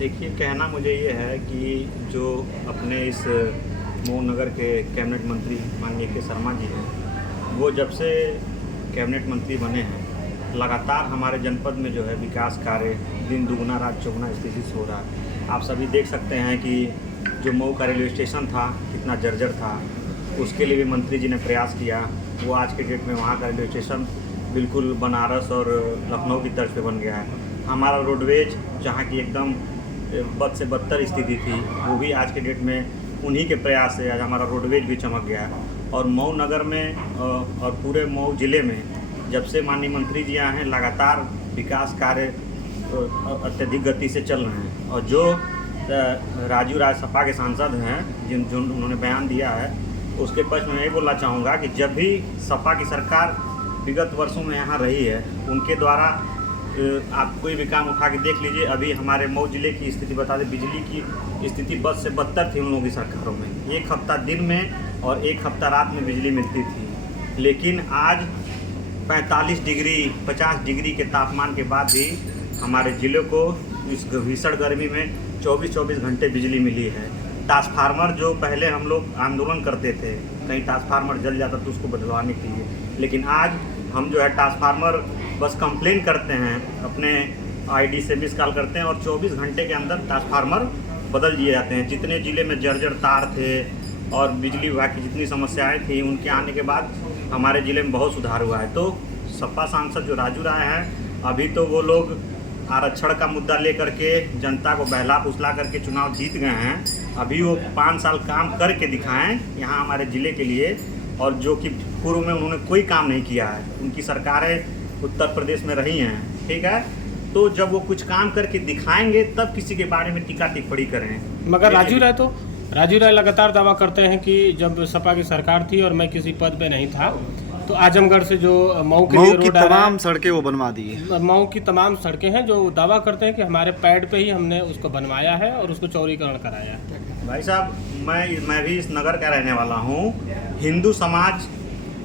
देखिए, कहना मुझे ये है कि जो अपने इस मऊ नगर के कैबिनेट मंत्री माननीय के शर्मा जी हैं, वो जब से कैबिनेट मंत्री बने हैं, लगातार हमारे जनपद में जो है विकास कार्य दिन दुगुना रात चौगुना स्थिति से हो रहा है। आप सभी देख सकते हैं कि जो मऊ का रेलवे स्टेशन था कितना जर्जर था, उसके लिए भी मंत्री जी ने प्रयास किया। वो आज के डेट में वहाँ का रेलवे स्टेशन बिल्कुल बनारस और लखनऊ की तर्ज पे बन गया है। हमारा रोडवेज जहाँ की एकदम बद से बदतर स्थिति थी, वो भी आज के डेट में उन्हीं के प्रयास से आज हमारा रोडवेज भी चमक गया है। और मऊ नगर में और पूरे मऊ ज़िले में जब से माननीय मंत्री जी आए हैं, लगातार विकास कार्य अत्यधिक गति से चल रहे हैं। और जो राजू राय सपा के सांसद हैं, जो उन्होंने बयान दिया है, उसके पक्ष में यही बोलना चाहूँगा कि जब भी सपा की सरकार विगत वर्षों में यहाँ रही है, उनके द्वारा आप कोई भी काम उठा के देख लीजिए। अभी हमारे मऊ जिले की स्थिति बता दें, बिजली की स्थिति बद से बदतर थी उन लोगों की सरकारों में। एक हफ्ता दिन में और एक हफ्ता रात में बिजली मिलती थी, लेकिन आज 45 डिग्री 50 डिग्री के तापमान के बाद भी हमारे ज़िले को इस भीषण गर्मी में 24-24 घंटे बिजली मिली है। ट्रांसफार्मर जो पहले हम लोग आंदोलन करते थे, कहीं ट्रांसफार्मर जल जाता तो उसको बदलवाने के लिए, लेकिन आज हम जो है ट्रांसफार्मर बस कंप्लेन करते हैं, अपने आईडी से मिस कॉल करते हैं और 24 घंटे के अंदर ट्रांसफार्मर बदल दिए जाते हैं। जितने ज़िले में जर्जर तार थे और बिजली विभाग की जितनी समस्याएं थी, उनके आने के बाद हमारे ज़िले में बहुत सुधार हुआ है। तो सपा सांसद जो राजू राय हैं, अभी तो वो लोग आरक्षण का मुद्दा लेकर के जनता को बहला फुसला करके चुनाव जीत गए हैं। अभी वो 5 साल काम करके दिखाएं यहाँ हमारे ज़िले के लिए, और जो कि पूर्व में उन्होंने कोई काम नहीं किया है। उनकी सरकारें उत्तर प्रदेश में रही हैं, ठीक है, तो जब वो कुछ काम करके दिखाएंगे तब किसी के बारे में टीका टिप्पणी करें। मगर राजू राय लगातार दावा करते हैं कि जब सपा की सरकार थी और मैं किसी पद पे नहीं था, तो आजमगढ़ से जो मऊ के लिए रोड तमाम सड़कें वो बनवा दी है। मऊ की तमाम सड़कें हैं, जो दावा करते हैं कि हमारे पैड पे ही हमने उसको बनवाया है और उसको चौड़ीकरण कराया है। भाई साहब, मैं भी इस नगर का रहने वाला हूँ। हिंदू समाज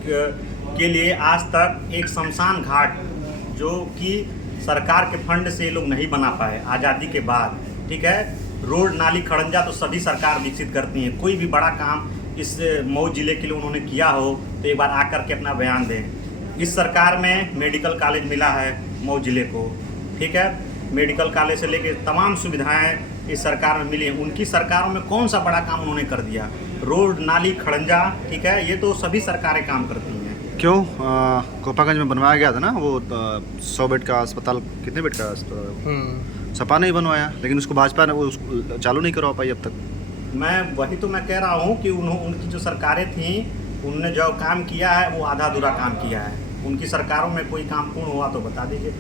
के लिए आज तक एक शमशान घाट जो कि सरकार के फंड से लोग नहीं बना पाए आज़ादी के बाद, ठीक है। रोड नाली खड़ंजा तो सभी सरकार विकसित करती हैं। कोई भी बड़ा काम इस मऊ जिले के लिए उन्होंने किया हो तो एक बार आकर के अपना बयान दें। इस सरकार में मेडिकल कॉलेज मिला है मऊ जिले को, ठीक है। मेडिकल कॉलेज से लेके तमाम सुविधाएं इस सरकार में मिली हैं। उनकी सरकारों में कौन सा बड़ा काम उन्होंने कर दिया? रोड नाली खड़ंजा, ठीक है, ये तो सभी सरकारें काम करती हैं। क्यों कोपागंज में बनवाया गया था ना वो 100 बेड का अस्पताल, कितने बेड का सपा ने ही बनवाया, लेकिन उसको भाजपा ने वो चालू नहीं करवा पाई अब तक। मैं कह रहा हूँ कि उनकी जो सरकारें थीं, उन्होंने जो काम किया है वो आधा अधूरा काम किया है। उनकी सरकारों में कोई काम पूर्ण हुआ तो बता दीजिए।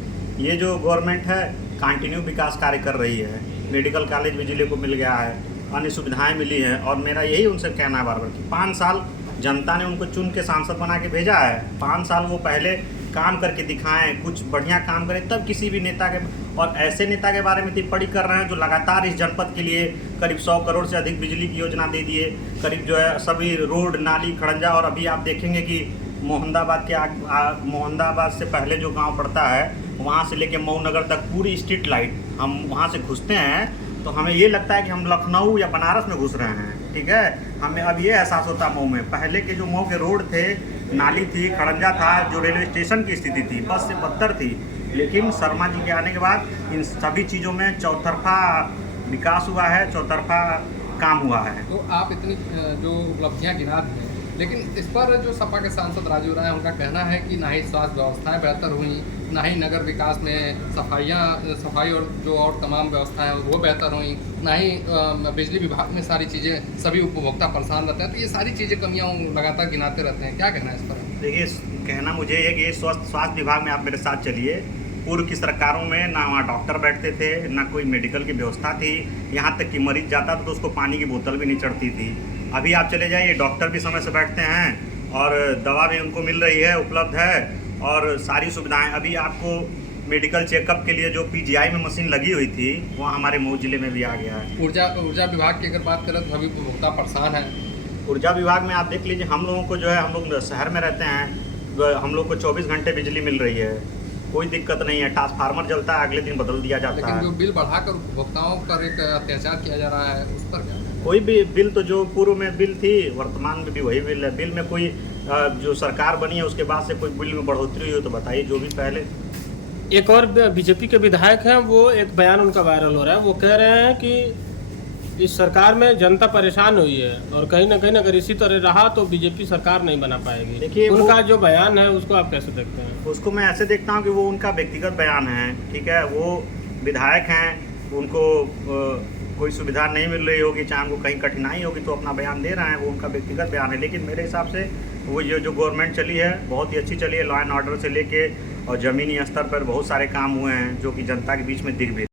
ये जो गवर्नमेंट है कंटिन्यू विकास कार्य कर रही है। मेडिकल कॉलेज भी जिले को मिल गया है, अन्य सुविधाएं मिली हैं, और मेरा यही उनसे कहना है बार बार कि 5 साल जनता ने उनको चुन के सांसद बना के भेजा है। 5 साल वो पहले काम करके दिखाएं, कुछ बढ़िया काम करें, तब किसी भी नेता के, और ऐसे नेता के बारे में टिप्पणी कर रहे हैं जो लगातार इस जनपद के लिए करीब 100 करोड़ से अधिक बिजली की योजना दे दिए, करीब जो है सभी रोड नाली खड़ंजा। और अभी आप देखेंगे कि मोहम्मदाबाद से पहले जो गांव पड़ता है, वहां से लेके मऊ नगर तक पूरी स्ट्रीट लाइट, हम वहां से घुसते हैं तो हमें ये लगता है कि हम लखनऊ या बनारस में घुस रहे हैं, ठीक है। हमें अब ये एहसास होता मऊ में, पहले के जो मऊ के रोड थे, नाली थी, खड़ंजा था, जो रेलवे स्टेशन की स्थिति थी बस से बदतर थी। लेकिन शर्मा जी के आने के बाद इन सभी चीज़ों में चौतरफा विकास हुआ है, चौतरफा काम हुआ है। तो आप इतनी जो उपलब्धियाँ गिना हैं, लेकिन इस पर जो सपा के सांसद राजू राय, उनका कहना है कि ना ही स्वास्थ्य व्यवस्थाएं बेहतर हुई, ना ही नगर विकास में सफाई और जो और तमाम व्यवस्थाएं वो बेहतर हुई, ना ही बिजली विभाग में सारी चीज़ें, सभी उपभोक्ता परेशान रहते हैं। तो ये सारी चीज़ें कमियां लगातार गिनाते रहते हैं, क्या कहना है इस पर? देखिए, कहना मुझे है कि स्वास्थ्य विभाग में आप मेरे साथ चलिए। पूर्व की सरकारों में ना वहाँ डॉक्टर बैठते थे, ना कोई मेडिकल की व्यवस्था थी। यहाँ तक कि मरीज जाता था तो उसको पानी की बोतल भी नहीं चढ़ती थी। अभी आप चले जाइए, डॉक्टर भी समय से बैठते हैं और दवा भी उनको मिल रही है, उपलब्ध है, और सारी सुविधाएं। अभी आपको मेडिकल चेकअप के लिए जो पीजीआई में मशीन लगी हुई थी, वो हमारे मऊ जिले में भी आ गया है। ऊर्जा विभाग की अगर बात करें तो अभी उपभोक्ता परेशान है। ऊर्जा विभाग में आप देख लीजिए, हम लोगों को जो है, हम लोग शहर में रहते हैं, हम लोग को 24 घंटे बिजली मिल रही है। कोई दिक्कत नहीं है, ट्रांसफार्मर जलता है अगले दिन बदल दिया जाता लेकिन है। जो बिल बढ़ाकर उपभोक्ताओं पर एक अत्याचार किया जा रहा है उस पर क्या? कोई भी बिल तो जो पूर्व में बिल थी वर्तमान में भी वही बिल है। बिल में कोई जो सरकार बनी है उसके बाद से कोई बिल में बढ़ोतरी हुई हो तो बताइए। जो भी पहले एक और बीजेपी के विधायक हैं, वो एक बयान उनका वायरल हो रहा है। वो कह रहे हैं कि इस सरकार में जनता परेशान हुई है और कहीं ना कहीं अगर इसी तरह रहा तो बीजेपी सरकार नहीं बना पाएगी। देखिए, उनका जो बयान है उसको आप कैसे देखते हैं? उसको मैं ऐसे देखता हूँ कि वो उनका व्यक्तिगत बयान है, ठीक है। वो विधायक हैं, उनको कोई सुविधा नहीं मिल रही होगी, चाहे उनको कहीं कठिनाई होगी तो अपना बयान दे रहे हैं, वो उनका व्यक्तिगत बयान है। लेकिन मेरे हिसाब से वो जो गवर्नमेंट चली है बहुत ही अच्छी चली है। लॉ एंड ऑर्डर से लेके और ज़मीनी स्तर पर बहुत सारे काम हुए हैं जो कि जनता के बीच में दिख भी